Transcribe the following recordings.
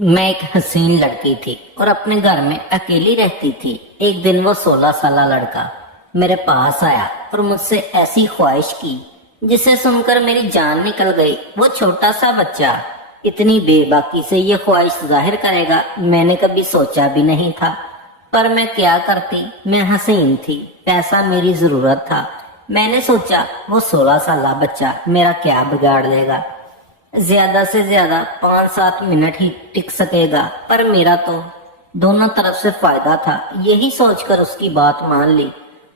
मैं एक हसीन लड़की थी और अपने घर में अकेली रहती थी। एक दिन वो 16 साल लड़का मेरे पास आया और मुझसे ऐसी ख्वाहिश की जिसे सुनकर मेरी जान निकल गई। वो छोटा सा बच्चा इतनी बेबाकी से ये ख्वाहिश जाहिर करेगा, मैंने कभी सोचा भी नहीं था। पर मैं क्या करती, मैं हसीन थी, पैसा मेरी जरूरत था। मैंने सोचा वो 16 साल बच्चा मेरा क्या बिगाड़ देगा, ज्यादा से ज्यादा 5-7 मिनट ही टिक सकेगा, पर मेरा तो दोनों तरफ से फायदा था। यही सोचकर उसकी बात मान ली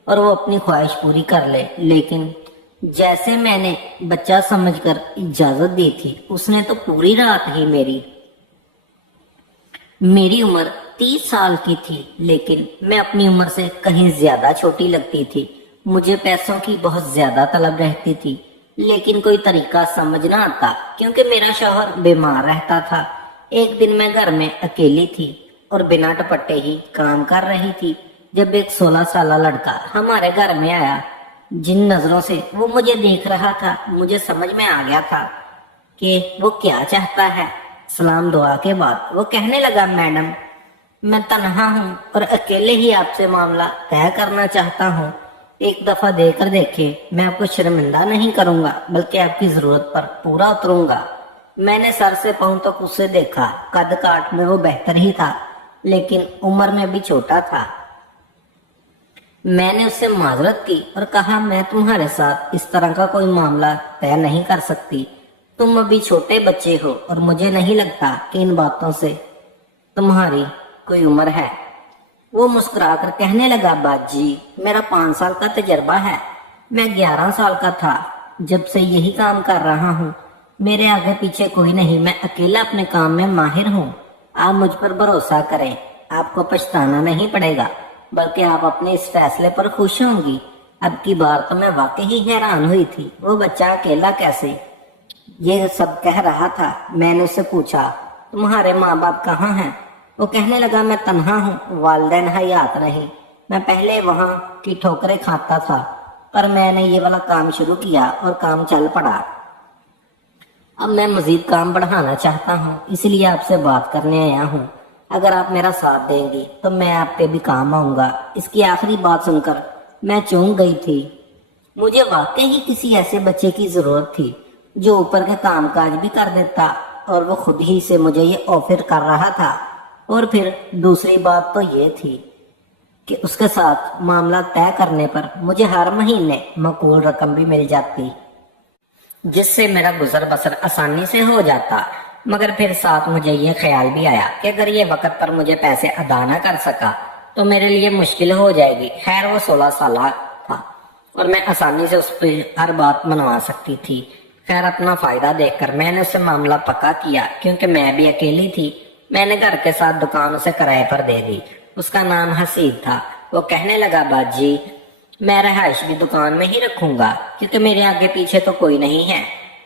और वो अपनी ख्वाहिश पूरी कर ले। लेकिन जैसे मैंने बच्चा समझकर इजाजत दी थी, उसने तो पूरी रात ही मेरी उम्र 30 साल की थी, लेकिन मैं अपनी उम्र से कहीं ज्यादा छोटी लगती थी। मुझे पैसों की बहुत ज्यादा तलब रहती थी, लेकिन कोई तरीका समझ ना आता क्योंकि मेरा शौहर बीमार रहता था। एक दिन मैं घर में अकेली थी और बिना दुपट्टे ही काम कर रही थी जब एक 16 साल लड़का हमारे घर में आया। जिन नजरों से वो मुझे देख रहा था, मुझे समझ में आ गया था कि वो क्या चाहता है। सलाम दुआ के बाद वो कहने लगा, मैडम मैं तन्हा हूँ और अकेले ही आपसे मामला तय करना चाहता हूँ। एक दफा देकर देखे, मैं आपको शर्मिंदा नहीं करूंगा बल्कि आपकी जरूरत पर पूरा उतरूंगा। मैंने सर से पांव तक उसे देखा। कद काट में वो बेहतर ही था, लेकिन उम्र में भी छोटा था। मैंने उससे माजरत की और कहा, मैं तुम्हारे साथ इस तरह का कोई मामला तय नहीं कर सकती। तुम अभी छोटे बच्चे हो और मुझे नहीं लगता कि इन बातों से तुम्हारी कोई उम्र है। वो मुस्कुराकर कहने लगा, बाजी मेरा 5 साल का तजर्बा है। मैं 11 साल का था जब से यही काम कर रहा हूँ। मेरे आगे पीछे कोई नहीं, मैं अकेला अपने काम में माहिर हूँ। आप मुझ पर भरोसा करें, आपको पछताना नहीं पड़ेगा, बल्कि आप अपने इस फैसले पर खुश होंगी। अब की बार तो मैं वाकई ही हैरान हुई थी, वो बच्चा अकेला कैसे ये सब कह रहा था। मैंने उससे पूछा, तुम्हारे माँ बाप कहाँ हैं? वो कहने लगा, मैं तन्हा हूँ, वालिदैन हयात नहीं। मैं पहले वहाँ की ठोकरें खाता था, पर मैंने ये वाला काम शुरू किया और काम चल पड़ा। अब मैं मजीद काम बढ़ाना चाहता हूँ, इसलिए आपसे बात करने आया हूँ। अगर आप मेरा साथ देंगी तो मैं आप पे भी काम आऊंगा। इसकी आखिरी बात सुनकर मैं चौंक गई थी। मुझे वाकई ही किसी ऐसे बच्चे की जरूरत थी जो ऊपर के काम काज भी कर देता, और वो खुद ही से मुझे ये ऑफर कर रहा था। और फिर दूसरी बात तो ये थी कि उसके साथ मामला तय करने पर मुझे हर महीने माकूल रकम भी मिल जाती, जिससे मेरा गुजर बसर आसानी से हो जाता। मगर फिर साथ मुझे ये ख्याल भी आया कि अगर ये वक्त पर मुझे पैसे अदा न कर सका तो मेरे लिए मुश्किल हो जाएगी। खैर वो 16 साल था और मैं आसानी से उस पर हर बात मनवा सकती थी। खैर अपना फायदा देखकर मैंने उससे मामला पक्का किया, क्योंकि मैं भी अकेली थी। मैंने घर के साथ दुकान उसे किराए पर दे दी। उसका नाम हसीब था। वो कहने लगा, बाजी मैं रहायश भी दुकान में ही रखूंगा, क्योंकि मेरे आगे पीछे तो कोई नहीं है।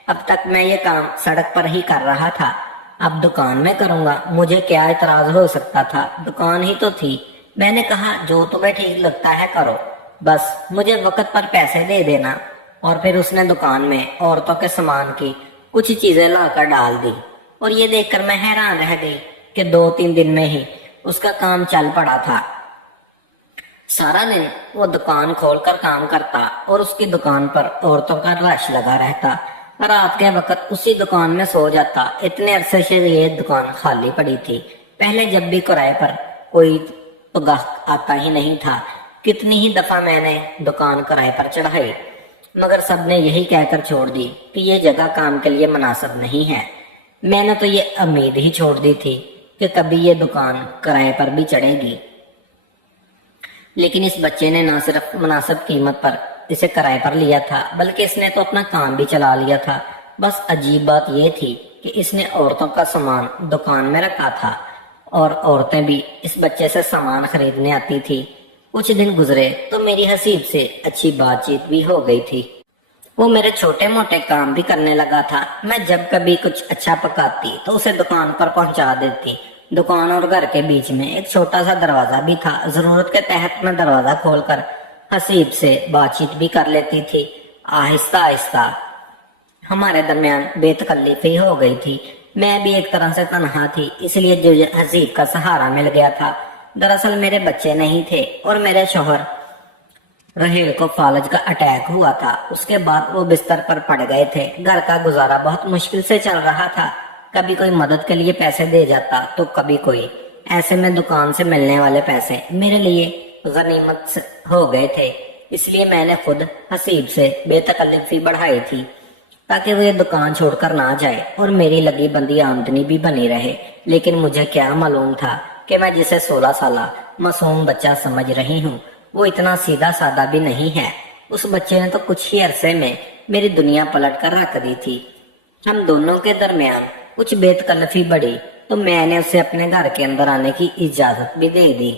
अब तक मैं ये काम सड़क पर ही कर रहा था, अब दुकान में करूंगा। मुझे क्या इतराज हो सकता था, दुकान ही तो थी। मैंने कहा, जो तुम्हें ठीक लगता है करो, बस मुझे वक्त पर पैसे दे देना। और फिर उसने दुकान में औरतों के सामान की कुछ चीजें लाकर डाल दी, और ये देखकर मैं हैरान रह गई कि 2-3 दिन में ही उसका काम चल पड़ा था। सारा दिन वो दुकान खोलकर काम करता और उसकी दुकान पर औरतों का रश लगा रहता। रात के वक्त उसी दुकान में सो जाता। इतने अरसे से ये दुकान खाली पड़ी थी। पहले जब भी किराए पर कोई तो गाहक आता ही नहीं था। कितनी ही दफा मैंने दुकान किराए पर चढ़ाई, मगर सबने यही कहकर छोड़ दी कि ये जगह काम के लिए मुनासिब नहीं है। मैंने तो ये उम्मीद ही छोड़ दी थी कि कभी ये दुकान किराए पर भी चढ़ेगी। लेकिन इस बच्चे ने न सिर्फ मुनासिब कीमत पर इसे किराए पर लिया था, बल्कि इसने तो अपना काम भी चला लिया था। बस अजीब बात यह थी कि इसने औरतों का सामान दुकान में रखा था और औरतें भी इस बच्चे से सामान खरीदने आती थी। कुछ दिन गुजरे तो मेरी हसीब से अच्छी बातचीत भी हो गई थी। वो मेरे छोटे मोटे काम भी करने लगा था। मैं जब कभी कुछ अच्छा पकाती तो उसे दुकान पर पहुंचा देती। दुकान और घर के बीच में एक छोटा सा दरवाजा भी था। जरूरत के तहत मैं दरवाजा खोलकर हसीब से बातचीत भी कर लेती थी। आहिस्ता आहिस्ता हमारे दरमियान बेतकल्लीफी हो गई थी। मैं भी एक तरह से तनहा थी, इसलिए जो हसीब का सहारा मिल गया था। दरअसल मेरे बच्चे नहीं थे और मेरे शौहर रहेल को फालज का अटैक हुआ था। उसके बाद वो बिस्तर पर पड़ गए थे। घर का गुजारा बहुत मुश्किल से चल रहा था। कभी कोई मदद के लिए पैसे दे जाता तो कभी कोई। ऐसे में दुकान से मिलने वाले पैसे मेरे लिए गनीमत हो गए थे। इसलिए मैंने खुद हसीब से बेतकल्लुफी बढ़ाई थी ताकि वो ये दुकान छोड़कर ना जाए और मेरी लगी बंदी आमदनी भी बनी रहे। लेकिन मुझे क्या मालूम था कि मैं जिसे 16 साल मासूम बच्चा समझ रही हूँ वो इतना सीधा साधा भी नहीं है। उस बच्चे ने तो कुछ ही अरसे में मेरी दुनिया पलट कर रख दी थी। हम दोनों के दरमियान कुछ बेतकल्लफी बढ़ी तो मैंने उसे अपने घर के अंदर आने की इजाजत भी दे दी।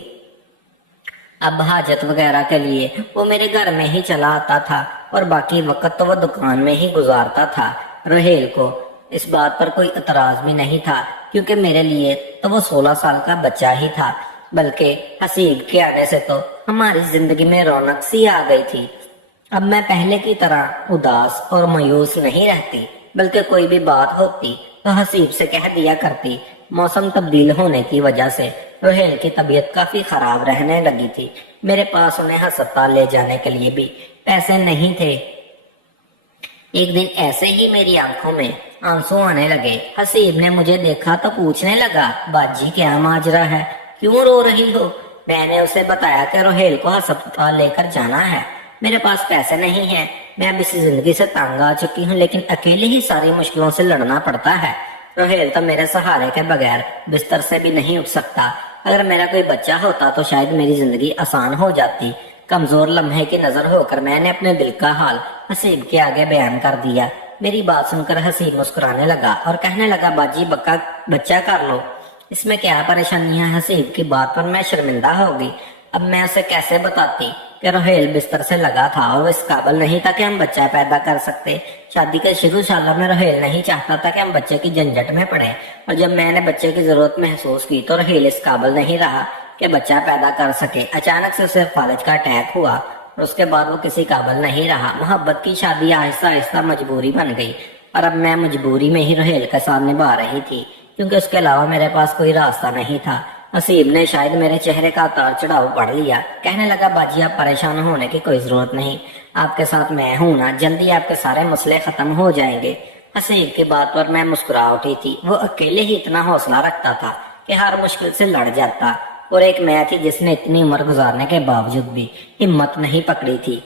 अब हाजत वगैरह के लिए वो मेरे घर में ही चला आता था और बाकी वक्त तो वो दुकान में ही गुजारता था। रहेल को इस बात पर कोई एतराज भी नहीं था क्योंकि मेरे लिए तो वो 16 साल का बच्चा ही था। बल्कि हसीब के आने से तो हमारी जिंदगी में रौनक सी आ गई थी। अब मैं पहले की तरह उदास और मायूस नहीं रहती, बल्कि कोई भी बात होती तो हसीब से कह दिया करती। मौसम तब्दील होने की वजह से रोहेल की तबीयत काफी खराब रहने लगी थी। मेरे पास उन्हें अस्पताल ले जाने के लिए भी पैसे नहीं थे। एक दिन ऐसे ही मेरी आंखों में आंसू आने लगे। हसीब ने मुझे देखा तो पूछने लगा, बाजी क्या माजरा है, क्यों रो रही हो? मैंने उसे बताया कि रोहेल को अस्पताल लेकर जाना है। मेरे पास पैसे नहीं है, मैं अब इस जिंदगी से तंग आ चुकी हूँ, लेकिन अकेले ही सारी मुश्किलों से लड़ना पड़ता है। रोहेल तो मेरे सहारे के बगैर बिस्तर से भी नहीं उठ सकता। अगर मेरा कोई बच्चा होता तो शायद मेरी जिंदगी आसान हो जाती। कमजोर लम्हे की नजर होकर मैंने अपने दिल का हाल हसीब के आगे बयान कर दिया। मेरी बात सुनकर हसीब मुस्कुराने लगा और कहने लगा, बाजी बच्चा कर लो, इसमें क्या परेशानी है? हसीब की बात पर मैं शर्मिंदा हो गई। अब मैं उसे कैसे बताती कि रोहेल बिस्तर से लगा था और वो इस काबिल नहीं था कि हम बच्चा पैदा कर सकते। शादी के शुरू सालों में रोहेल नहीं चाहता था कि हम बच्चे की झंझट में पड़े, और जब मैंने बच्चे की जरूरत महसूस की तो रोहेल इस काबिल नहीं रहा कि बच्चा पैदा कर सके। अचानक से उसे फालिज का अटैक हुआ और उसके बाद वो किसी काबिल नहीं रहा। मोहब्बत की शादी आहिस्ता आहिस्ता मजबूरी बन गई और अब मैं मजबूरी में ही रोहेल के साथ निभा रही थी क्योंकि उसके अलावा मेरे पास कोई रास्ता नहीं था। हसीब ने शायद मेरे चेहरे का उतार चढ़ाव पढ़ लिया। कहने लगा, बाजी आप परेशान होने की कोई जरूरत नहीं, आपके साथ मैं हूं ना, जल्दी आपके सारे मसले खत्म हो जाएंगे। हसीब की बात पर मैं मुस्कुरा उठी थी। वो अकेले ही इतना हौसला रखता था कि हर मुश्किल से लड़ जाता, और एक मैं थी जिसने इतनी उम्र गुजारने के बावजूद भी हिम्मत नहीं पकड़ी थी।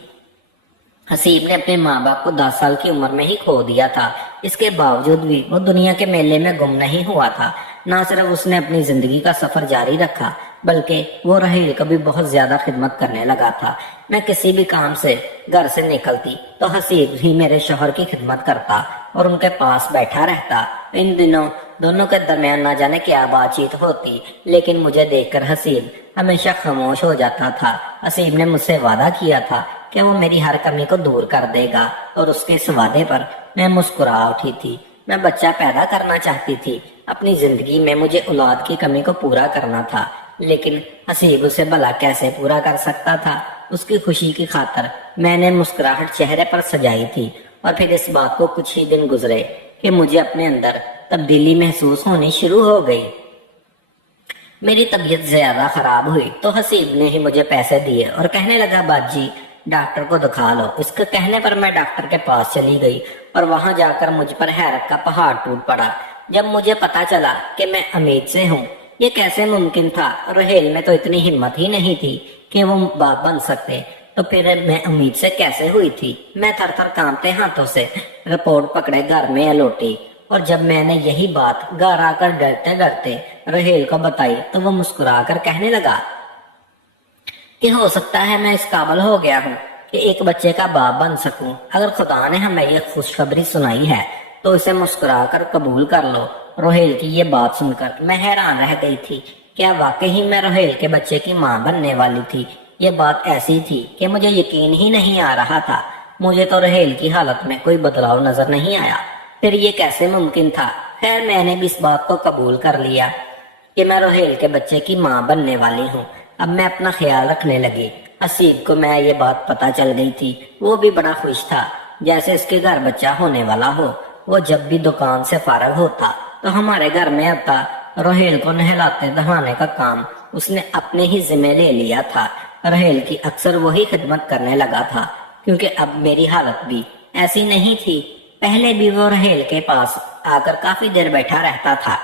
हसीब ने अपने माँ बाप को 10 साल की उम्र में ही खो दिया था। इसके बावजूद भी वो दुनिया के मेले में गुम नहीं हुआ था। ना सिर्फ उसने अपनी जिंदगी का सफर जारी रखा, बल्कि वो रहेल को भी बहुत ज्यादा खिदमत करने लगा था। मैं किसी भी काम से घर से निकलती तो हसीब ही मेरे शौहर की खिदमत करता और उनके पास बैठा रहता। इन दिनों दोनों के दरमियान ना जाने क्या बातचीत होती, लेकिन मुझे देखकर हसीब हमेशा खामोश हो जाता था। हसीब ने मुझसे वादा किया था कि वो मेरी हर कमी को दूर कर देगा, और उसके इस वादे पर मैं मुस्कुरा उठी थी। मैं बच्चा पैदा करना चाहती थी। अपनी जिंदगी में मुझे औलाद की कमी को पूरा करना था, लेकिन हसीब उसे भला कैसे पूरा कर सकता था? उसकी खुशी की खातर मैंने मुस्कुराहट चेहरे पर सजाई थी, और फिर इस बात को कुछ ही दिन गुजरे कि मुझे अपने अंदर तब्दीली महसूस होनी शुरू हो गई। मेरी तबीयत ज्यादा खराब हुई तो हसीब ने ही मुझे पैसे दिए और कहने लगा, बाजी डॉक्टर को दिखा लो। इसके कहने पर मैं डॉक्टर के पास चली गई और वहां जाकर मुझ पर हैरत का पहाड़ टूट पड़ा जब मुझे पता चला कि मैं अमीर से हूँ। ये कैसे मुमकिन था? रोहेल में तो इतनी हिम्मत ही नहीं थी कि वो बाप बन सकते, तो फिर मैं अमीर से कैसे हुई थी? मैं थर थर कांपते हाथों से रिपोर्ट पकड़े घर में लौटी, और जब मैंने यही बात घर आकर डरते डरते रोहेल को बताई तो वो मुस्कुरा कर कहने लगा कि हो सकता है मैं इस काबिल हो गया हूँ कि एक बच्चे का बाप बन सकूं। अगर खुदा ने हमें ये खुशखबरी सुनाई है तो इसे मुस्कुरा कर कबूल कर लो। रोहेल की ये बात सुनकर मैं हैरान रह गई थी। क्या वाकई ही मैं रोहेल के बच्चे की माँ बनने वाली थी? ये बात ऐसी थी कि मुझे यकीन ही नहीं आ रहा था। मुझे तो रोहेल की हालत में कोई बदलाव नजर नहीं आया। फिर ये कैसे मुमकिन था? खैर मैंने भी इस बात को कबूल कर लिया कि मैं रोहेल के बच्चे की माँ बनने वाली हूँ। अब मैं अपना ख्याल रखने लगी। हसीब को मैं ये बात पता चल गई थी। वो भी बड़ा खुश था, जैसे इसके घर बच्चा होने वाला हो। वो जब भी दुकान से फारग होता तो हमारे घर में आता। रोहेल को नहलाते दहाने का काम उसने अपने ही जिम्मे ले लिया था। रोहेल की अक्सर वही खिदमत करने लगा था, क्योंकि अब मेरी हालत भी ऐसी नहीं थी। पहले भी वो रोहेल के पास आकर काफी देर बैठा रहता था,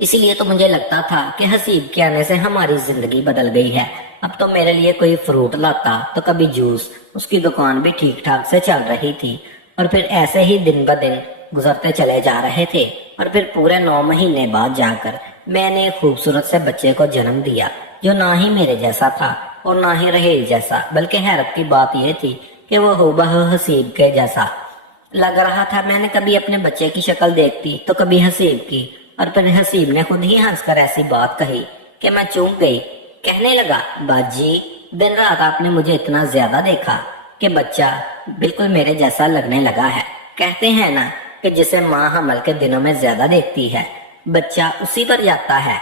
इसीलिए तो मुझे लगता था कि हसीब के आने से हमारी जिंदगी बदल गई है। अब तो मेरे लिए कोई फ्रूट लाता तो कभी जूस, उसकी दुकान भी ठीक ठाक से चल रही थी। और फिर ऐसे ही दिन ब दिन गुजरते चले जा रहे थे। और फिर पूरे 9 महीने बाद जाकर मैंने एक खूबसूरत से बच्चे को जन्म दिया, जो ना ही मेरे जैसा था और ना ही रहेल जैसा, बल्कि हैरत की बात यह थी कि वो हूबहू हसीब के जैसा लग रहा था। मैंने कभी अपने बच्चे की शक्ल देखती तो कभी हसीब की, और फिर हसीब ने खुद ही हंसकर ऐसी बात कही कि मैं चूक गई। कहने लगा, बाजी, दिन रात आपने मुझे इतना ज्यादा देखा कि बच्चा बिल्कुल मेरे जैसा लगने लगा है। कहते हैं ना कि जिसे माँ हमल के दिनों में ज्यादा देखती है, बच्चा उसी पर जाता है।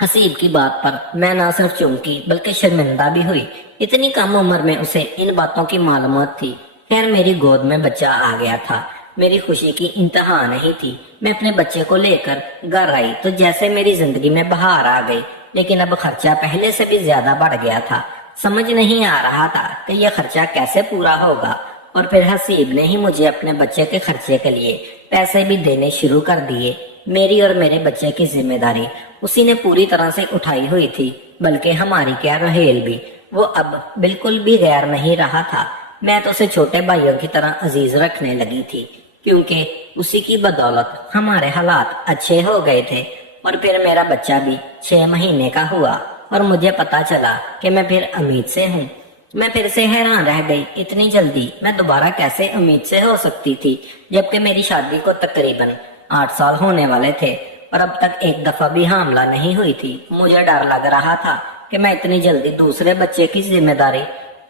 हसीब की बात पर मैं ना सिर्फ चौंकी बल्कि शर्मिंदा भी हुई। इतनी कम उम्र में उसे इन बातों की मालूमात थी। खैर, मेरी गोद में बच्चा आ गया था। मेरी खुशी की इंतहा नहीं थी। मैं अपने बच्चे को लेकर घर आई तो जैसे मेरी जिंदगी में बहार आ गई। लेकिन अब खर्चा पहले से भी ज्यादा बढ़ गया था। समझ नहीं आ रहा था कि यह खर्चा कैसे पूरा होगा। और फिर हसीब ने ही मुझे अपने बच्चे के खर्चे के लिए पैसे भी देने शुरू कर दिए। मेरी और मेरे बच्चे की जिम्मेदारी उसी ने पूरी तरह से उठाई हुई थी, बल्कि हमारी क्या रोहेल भी। वो अब बिल्कुल भी गैर नहीं रहा था। मैं तो उसे छोटे भाइयों की तरह अजीज रखने लगी थी, क्योंकि उसी की बदौलत हमारे हालात अच्छे हो गए थे। और फिर मेरा बच्चा भी 6 महीने का हुआ और मुझे पता चला कि मैं फिर उम्मीद से हूँ। मैं फिर से हैरान रह गई, इतनी जल्दी मैं दोबारा कैसे उम्मीद से हो सकती थी, जबकि मेरी शादी को तकरीबन 8 साल होने वाले थे और अब तक एक दफा भी हामला नहीं हुई थी। मुझे डर लग रहा था कि मैं इतनी जल्दी दूसरे बच्चे की जिम्मेदारी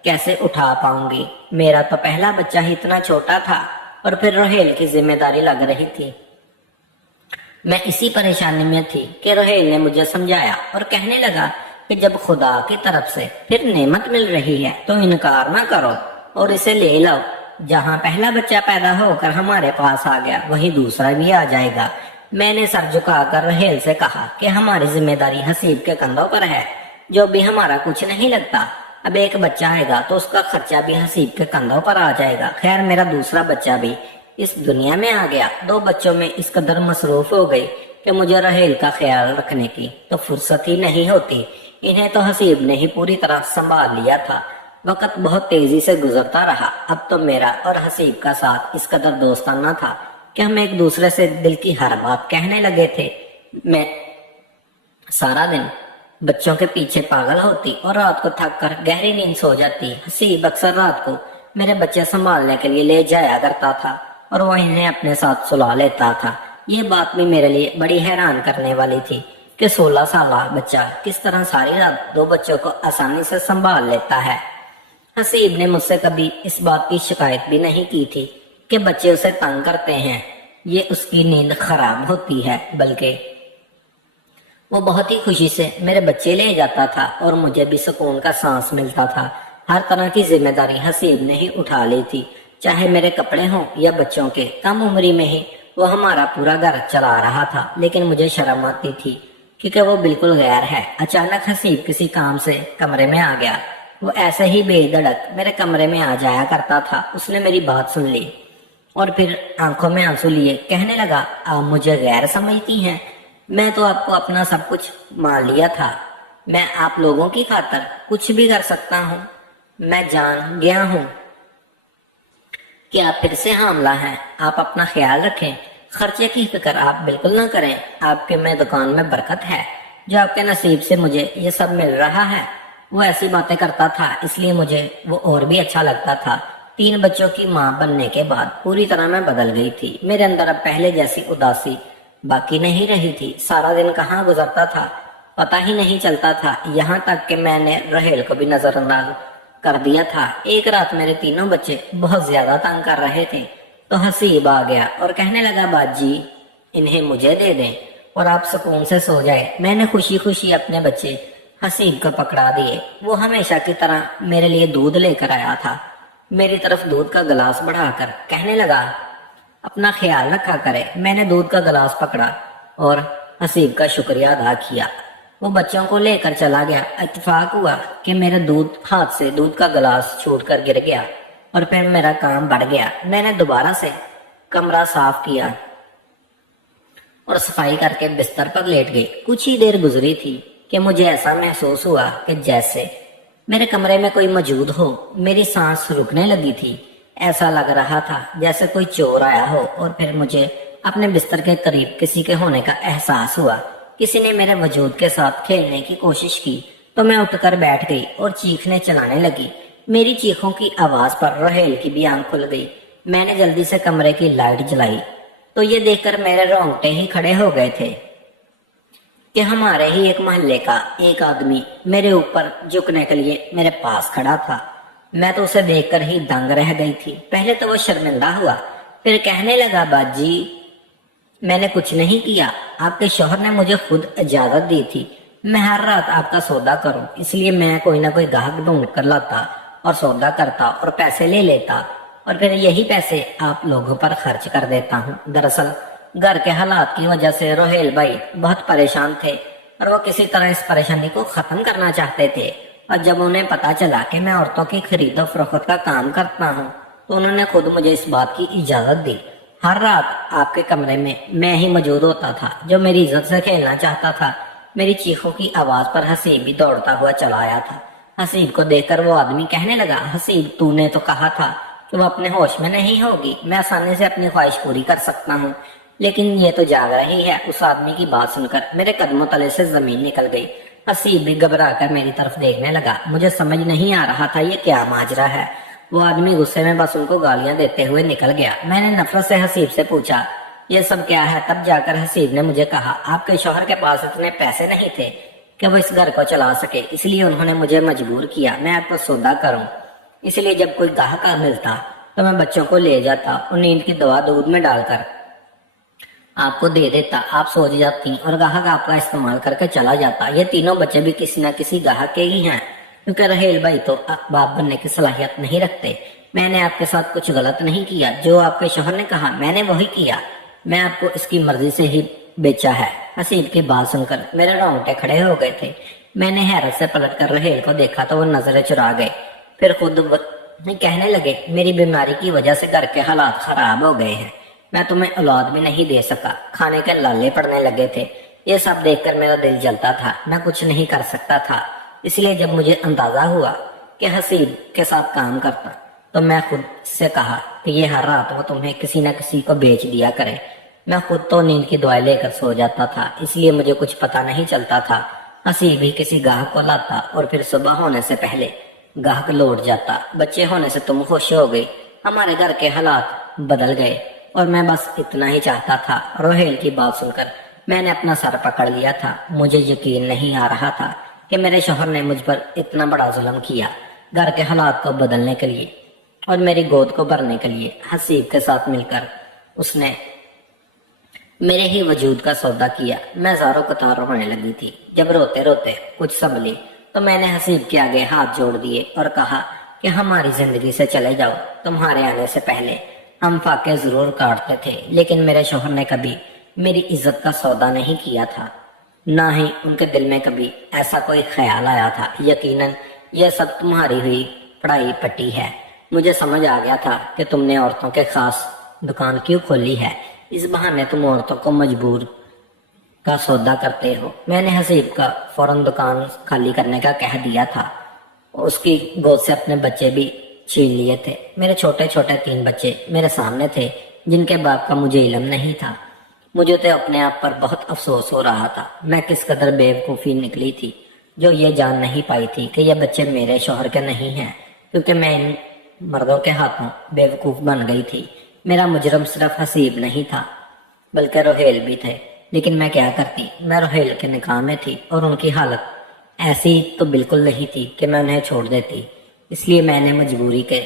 कैसे उठा पाऊंगी। मेरा तो पहला बच्चा ही इतना छोटा था और फिर रोहेल की जिम्मेदारी लग रही थी। मैं इसी परेशानी में थी कि रोहेल ने मुझे समझाया और कहने लगा कि जब खुदा की तरफ से फिर नेमत मिल रही है तो इनकार ना करो और इसे ले लो। जहाँ पहला बच्चा पैदा होकर हमारे पास आ गया, वही दूसरा भी आ जाएगा। मैंने सर झुकाकर रोहेल से कहा कि हमारी जिम्मेदारी हसीब के कंधों पर है, जो भी हमारा कुछ नहीं लगता। अब एक बच्चा आएगा तो उसका खर्चा भी हसीब के कंधों पर आ जाएगा। खैर, मेरा दूसरा बच्चा भी इस दुनिया में आ गया। 2 बच्चों में इस कदर मसरूफ हो गई कि मुझे रोहेल का ख्याल रखने की तो फुर्सत ही नहीं होती। इन्हें तो हसीब ने ही पूरी तरह संभाल लिया था। वक्त बहुत तेजी से गुजरता रहा। अब तो मेरा और हसीब का साथ इस कदर दोस्ताना था कि हम एक दूसरे से दिल की हर बात कहने लगे थे। मैं सारा दिन बच्चों के पीछे पागल होती और रात को थक कर गहरी नींद सो जाती। हसीब अक्सर रात को मेरे बच्चे संभालने के लिए ले जाया करता था और वो इन्हें अपने साथ सुला लेता था। ये बात भी मेरे लिए बड़ी हैरान करने वाली थी कि 16 साल बच्चा किस तरह सारी रात 2 बच्चों को आसानी से संभाल लेता है। हसीब ने मुझसे कभी इस बात की शिकायत भी नहीं की थी कि बच्चे उसे तंग करते हैं, ये उसकी नींद खराब होती है, बल्कि वो बहुत ही खुशी से मेरे बच्चे ले जाता था और मुझे भी सुकून का सांस मिलता था। हर तरह की जिम्मेदारी हसीब ने ही उठा ली थी, चाहे मेरे कपड़े हों या बच्चों के। कम उम्री में ही वो हमारा पूरा घर चला रहा था, लेकिन मुझे शर्म आती थी क्योंकि वो बिल्कुल गैर है। अचानक हसीब किसी काम से कमरे में आ गया। वो ऐसे ही बेधड़क मेरे कमरे में आ जाया करता था। उसने मेरी बात सुन ली और फिर आंखों में आंसू लिए कहने लगा, आप मुझे गैर समझती हैं? मैं तो आपको अपना सब कुछ मान लिया था। मैं आप लोगों की खातिर कुछ भी कर सकता हूँ। मैं जान गया हूँ कि आप फिर से हामला हैं। आप अपना ख्याल रखें। खर्चे की फिक्र आप बिल्कुल ना करें। आपके में दुकान में बरकत है। जो आपके नसीब से मुझे ये सब मिल रहा है। वो ऐसी बातें करता था, इसलिए मुझे वो और भी अच्छा लगता था। 3 बच्चों की माँ बनने के बाद पूरी तरह मैं बदल गई थी। मेरे अंदर अब पहले जैसी उदासी बाकी नहीं रही थी। सारा दिन कहाँ गुजरता था पता ही नहीं चलता था। यहाँ तक कि मैंने रोहेल को भी नजरअंदाज कर दिया था। एक रात मेरे 3 बच्चे बहुत ज्यादा तंग कर रहे थे तो हसीब आ गया और कहने लगा, बाजी, इन्हें मुझे दे दें और आप सुकून से सो जाए। मैंने खुशी खुशी अपने बच्चे हसीब को पकड़ा दिए। वो हमेशा की तरह मेरे लिए दूध लेकर आया था। मेरी तरफ दूध का गिलास बढ़ाकर कहने लगा, अपना ख्याल रखा करे। मैंने दूध का गिलास पकड़ा और हसीब का शुक्रिया अदा किया। वो बच्चों को लेकर चला गया। इत्तेफाक हुआ कि मेरे हाथ से दूध का गिलास छूटकर गिर गया और फिर मेरा काम बढ़ गया। मैंने दोबारा से कमरा साफ किया और सफाई करके बिस्तर पर लेट गई। कुछ ही देर गुजरी थी कि मुझे ऐसा महसूस हुआ कि जैसे मेरे कमरे में कोई मौजूद हो। मेरी सांस रुकने लगी थी। ऐसा लग रहा था जैसे कोई चोर आया हो और फिर मुझे अपने बिस्तर के करीब किसी के होने का एहसास हुआ। किसी ने मेरे वजूद के साथ खेलने की कोशिश की तो मैं उठकर बैठ गई और चीखने चलाने लगी। मेरी चीखों की आवाज पर रोहेल की भी आंख खुल गई। मैंने जल्दी से कमरे की लाइट जलाई तो ये देखकर मेरे रोंगटे ही खड़े हो गए थे कि हमारे ही एक मोहल्ले का एक आदमी मेरे ऊपर झुकने के लिए मेरे पास खड़ा था। मैं तो उसे देखकर ही दंग रह गई थी। पहले तो वो शर्मिंदा हुआ, फिर कहने लगा, बाजी मैंने कुछ नहीं किया, आपके शौहर ने मुझे खुद इजाजत दी थी। मैं हर रात आपका सौदा करूं, इसलिए मैं कोई ना कोई गाहक ढूंढ कर लाता और सौदा करता और पैसे ले लेता और फिर यही पैसे आप लोगों पर खर्च कर देता हूँ। दरअसल घर के हालात की वजह से रोहेल भाई बहुत परेशान थे और वो किसी तरह इस परेशानी को खत्म करना चाहते थे। और जब उन्हें पता चला कि मैं औरतों की खरीदो फरोख्त का काम करता हूँ तो उन्होंने खुद मुझे इस बात की इजाजत दी। हर रात आपके कमरे में मैं ही मौजूद होता था। जो मेरी इज्जत से खेलना चाहता था, मेरी चीखों की आवाज पर हसीब भी दौड़ता हुआ चला आया था। हसीब को देखकर वो आदमी कहने लगा, हसीब तूने तो कहा था कि वो अपने होश में नहीं होगी, मैं आसानी से अपनी ख्वाहिश पूरी कर सकता हूँ, लेकिन ये तो जाग रही है। उस आदमी की बात सुनकर मेरे कदमों तले से जमीन निकल गई। हसीब भी घबरा कर मेरी तरफ देखने लगा। मुझे समझ नहीं आ रहा था ये क्या माजरा है। वो आदमी गुस्से में बस उनको गालियां देते हुए निकल गया। मैंने नफरत से हसीब से पूछा, ये सब क्या है? तब जाकर हसीब ने मुझे कहा, आपके शौहर के पास इतने पैसे नहीं थे कि वो इस घर को चला सके, इसलिए उन्होंने मुझे मजबूर किया मैं आपको सौदा करूं। इसलिए जब कोई गाहक मिलता तो मैं बच्चों को ले जाता और नींद की दवा दूध में डालकर आपको दे देता, आप सो जाती और गाहक आपका इस्तेमाल करके चला जाता। ये तीनों बच्चे भी किसी न किसी गाहक के ही हैं, क्योंकि रहेल भाई तो बाप बनने की सलाहियत नहीं रखते। मैंने आपके साथ कुछ गलत नहीं किया, जो आपके शौहर ने कहा मैंने वही किया। मैं आपको इसकी मर्जी से ही बेचा है। हसीब की बात सुनकर मेरे रोंगटे खड़े हो गए थे। मैंने हैरत से पलटकर रहेल को देखा तो वो नजरें चुरा गए। फिर खुद कहने लगे, मेरी बीमारी की वजह से घर के हालात खराब हो गए हैं, मैं तुम्हें औलाद भी नहीं दे सका, खाने के लाले पड़ने लगे थे। ये सब देखकर मेरा दिल जलता था, मैं कुछ नहीं कर सकता था। इसलिए जब मुझे अंदाजा हुआ कि हसीब के साथ काम करता तो मैं खुद से कहा कि ये हर रात वो तुम्हें किसी न किसी को बेच दिया करे। मैं खुद तो नींद की दवाई लेकर सो जाता था, इसलिए मुझे कुछ पता नहीं चलता था। हसीब ही किसी गाहक को लाता और फिर सुबह होने से पहले गाहक लौट जाता। बच्चे होने से तुम खुश हो गई, हमारे घर के हालात बदल गए और मैं बस इतना ही चाहता था। रोहेल की बात सुनकर मैंने अपना सर पकड़ लिया था। मुझे यकीन नहीं आ रहा था कि मेरे शौहर ने मुझ पर इतना बड़ा जुल्म किया। घर के हालात को बदलने के लिए और मेरी गोद को भरने के लिए हसीब के साथ मिलकर उसने मेरे ही वजूद का सौदा किया। मैं ज़ारों कतार रोने लगी थी। जब रोते रोते कुछ संभली तो मैंने हसीब के आगे हाथ जोड़ दिए और कहा कि हमारी जिंदगी से चले जाओ। तुम्हारे आने से पहले हम फाके जरूर काटते थे, लेकिन मेरे शौहर ने कभी मेरी इज्जत का सौदा नहीं किया था, ना ही उनके दिल में कभी ऐसा कोई ख्याल आया था। यकीनन यह सब तुम्हारी हुई पढ़ाई पट्टी है। मुझे समझ आ गया था कि तुमने औरतों के खास दुकान क्यों खोली है। इस बहाने तुम औरतों को मजबूर का सौदा करते हो। मैंने हसीब का फौरन दुकान खाली करने का कह दिया था। उसकी गोद से अपने बच्चे भी छीन लिए थे। मेरे छोटे छोटे 3 बच्चे मेरे सामने थे, जिनके बाप का मुझे इल्म नहीं था। मुझे तो अपने आप पर बहुत अफसोस हो रहा था। मैं किस कदर बेवकूफ़ी निकली थी, जो ये जान नहीं पाई थी कि ये बच्चे मेरे शौहर के नहीं हैं, क्योंकि मैं इन मर्दों के हाथों बेवकूफ़ बन गई थी। मेरा मुजरम सिर्फ हसीब नहीं था, बल्कि रोहेल भी थे। लेकिन मैं क्या करती, मैं रोहेल के निकाह में थी और उनकी हालत ऐसी तो बिल्कुल नहीं थी कि मैं उन्हें छोड़ देती। इसलिए मैंने मजबूरी के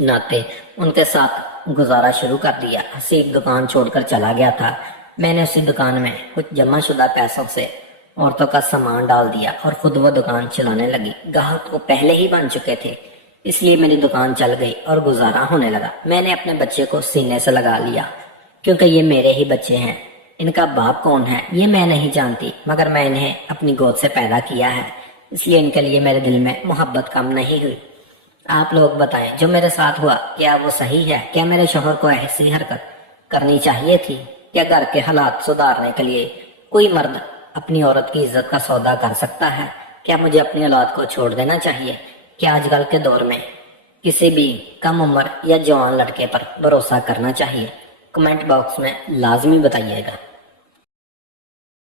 नाते उनके साथ गुजारा शुरू कर दिया। हसीब दुकान छोड़कर चला गया था। मैंने उसी दुकान में कुछ जमाशुदा पैसों से औरतों का सामान डाल दिया और खुद वो दुकान चलाने लगी। गाहक तो पहले ही बन चुके थे। इसलिए मेरी दुकान चल गई और गुजारा होने लगा। मैंने अपने बच्चे को सीने से लगा लिया क्योंकि ये मेरे ही बच्चे हैं। इनका बाप कौन है ये मैं नहीं जानती, मगर मैं इन्हें अपनी गोद से पैदा किया है, इसलिए इनके लिए मेरे दिल में मोहब्बत कम नहीं हुई। आप लोग बताएं, जो मेरे साथ हुआ क्या वो सही है? क्या मेरे शोहर को ऐसी हरकत करनी चाहिए थी? क्या घर के हालात सुधारने के लिए कोई मर्द अपनी औरत की इज्जत का सौदा कर सकता है? क्या मुझे अपनी औलाद को छोड़ देना चाहिए? क्या आजकल के दौर में किसी भी कम उम्र या जवान लड़के पर भरोसा करना चाहिए? कमेंट बॉक्स में लाजमी बताइएगा।